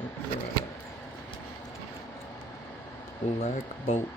Alright. Black Bolt.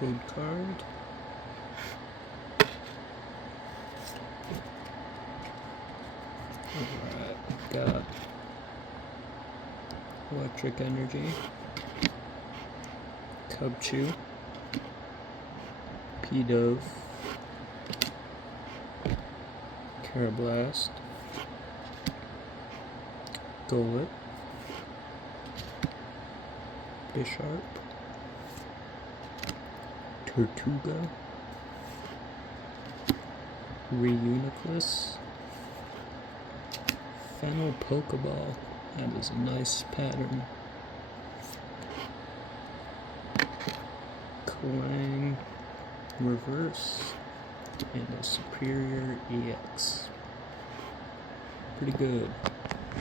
Code card. Alright, got Electric Energy, Cubchoo, Pidove, Carablast, Golett, Bisharp, Tortuga, Reuniclus, Fennel Pokeball. That is a nice pattern. Clang Reverse and a Superior EX. Pretty good.